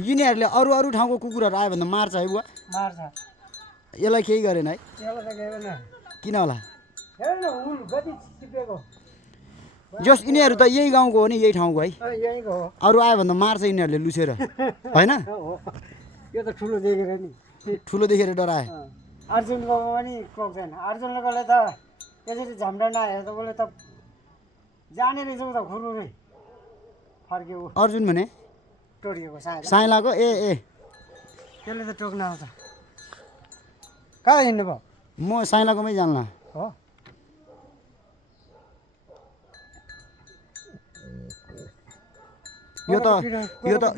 यिनीहरूले अरू अरू ठाउँको कुकुरहरू आयो भने मार्छ है बुवा मार्छ यसलाई केही गरेन है यसलाई त केही पनि किन होला हेर न हुल कति चिपेको जस यिनीहरू त यही गाउँको हो नि यही ठाउँको है यहीँको हो अरू आयो भने मार्छ यिनीहरूले लुसेर होइन यो त ठुलो देखेर नि ठुलो देखेर डराए अर्जुनको पनि कोक छैन अर्जुनले त त्यसरी झम्डा नहेर त उसले त जाने रहेछ त खुरुरै फर्क्यो अर्जुन भने टोरिएको साइलाको ए ए त्यसले त टोक्न आउँछ कहाँ हिँड्नुभयो म साइलाकोमै जान्ला हो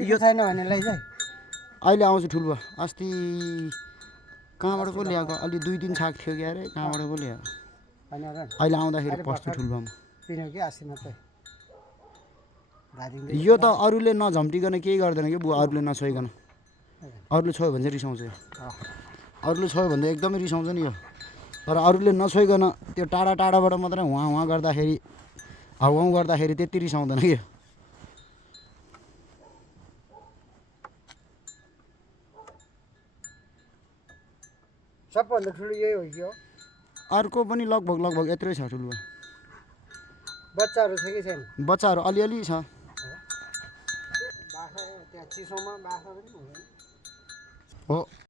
यो छैन भने लैजाऊ अहिले आउँछु ठुलो अस्ति कहाँबाट पो ल्याएको अलि 2-3 छाक थियो कि अरे कहाँबाट पो ल्याएको अहिले आउँदाखेरि पस्छु ठुलोमा यो त अरूले नझम्टिकन केही गर्दैन कि बुवा अरूले नछोइकन अरूले छोयो भने चाहिँ रिसाउँछ यो अरूले छोयो भने त एकदमै रिसाउँछ नि यो तर अरूले नछोइकन त्यो टाढा टाढाबाट मात्रै उहाँ उहाँ गर्दाखेरि हाउ गर्दाखेरि त्यति रिसाउँदैन कि सबभन्दा ठुलो यही हो कि हो अर्को पनि लगभग यत्रै छ ठुलो बच्चाहरू छ कि छैन बच्चाहरू अलिअलि छ बाख्रा त्यहाँ चिसोमा बाख्रा पनि हुँदैन हो